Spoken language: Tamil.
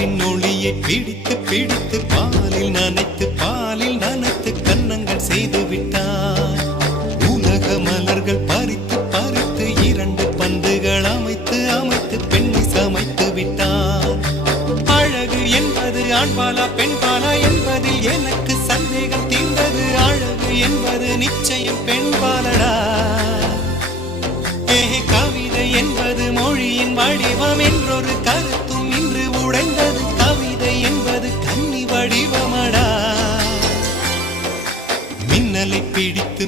நிலவின் ஒளியை பிடித்து பிடித்து பாலில் நனைத்து கன்னங்கள் செய்து விட்டார். உலக மலர்கள் பறித்து பறித்து 2 பந்துகள் அமைத்து அமைத்து பெண்ணை சமைத்து விட்டார். அழகு என்பது ஆண்பாலா பெண்பாலா என்பதில் எனக்கு சந்தேகம் தீர்ந்தது. அழகு என்பது நிச்சயம் பெண்பாலடா. கவிதை என்பது மொழியின் வடிவம் என்றொரு கருத்தும் இன்று உடைந்தது. கவிதை என்பது கன்னி வடிவமடா. மின்னலை பிடித்து